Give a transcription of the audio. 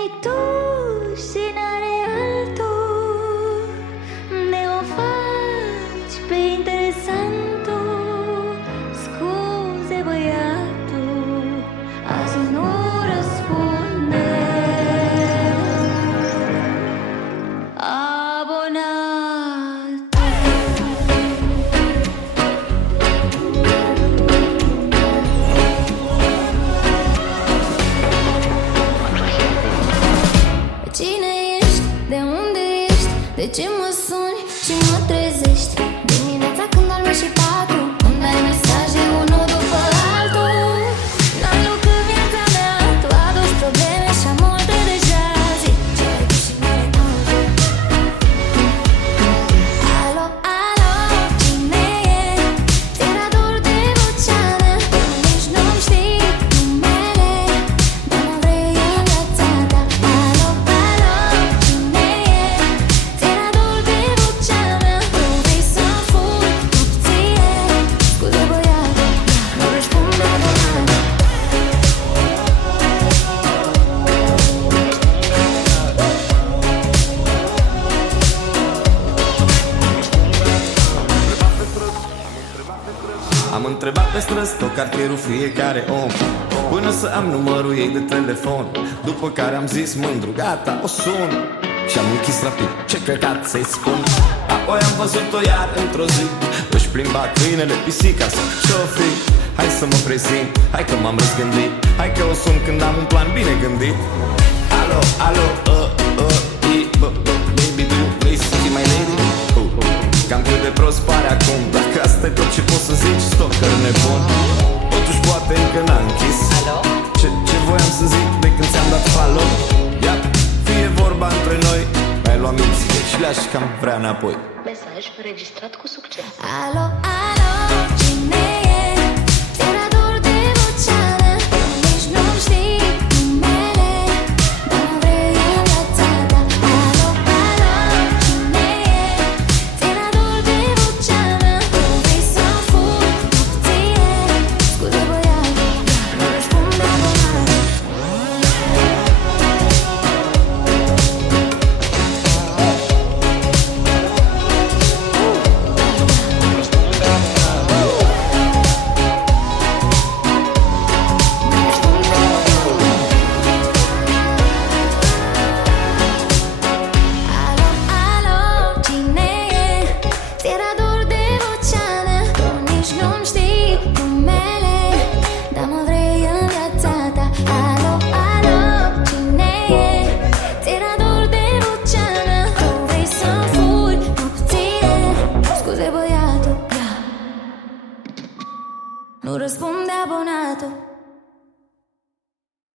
n-ai tu și n-are altul, ne o faci pe interesantul. Scuze, băiatul, azi nu răspunde. Cine ești? De unde ești? De ce mă suni și mă trezești? Dimineața când dormi și patru, îmi dai mesaje unul după altul. N-ai lucru viața mea, tu aduci probleme și am multe deja. Zi ce ai tu și n-ai altul. Alo, alo, cine e? Ți-era dor de vocea mea, nici nu-mi știi numele, dar mă vrei în viața ta. Alo, alo, cine e? Ți-era dor de vocea mea, tu vrei să-mi furi nopțile. Scuze, băiatul, nu răspunde abonat. Am întrebat pe străzi tot cartierul, fiecare om, până să am numărul ei de telefon. După care am zis mândru, gata, o sun. Și-am închis rapid, ce căcat să-i spun. Apoi am văzut-o iar într-o zi, își plimba câinele, pisica sau ce-o fi. Hai să mă prezint, hai că m-am răzgândit, hai că o sun când am un plan bine gândit. Alo, alo, baby, do you please see my lady? Cam cât de prost pare acum, dacă asta e tot ce poți să zici, stalker nebun. Totuși poate încă n-a închis. Ce voiam să zic de când ți-am dat follow? Ia, fie vorba între noi, mi-ai luat mințile și le-aș cam vrea înapoi. Mesaj înregistrat cu succes. Alo, alo, cine e? Ți-era dor de vocea mea, nici nu-mi știi numele, dar mă vrei în viața ta. Alo, alo, cine e? Ți-era dor de vocea mea, tu vrei să-mi furi nopțile. Scuze, băiatul, nu răspunde abonat. Alo, alo, cine e? Ți-era dor de vocea mea, tu nici nu-mi știi numele, dar mă vrei în viața ta. Alo, alo, cine e? Ți-era dor de vocea mea, tu vrei să-mi furi nopțile. Scuze, băiatul, nu răspunde abonatul.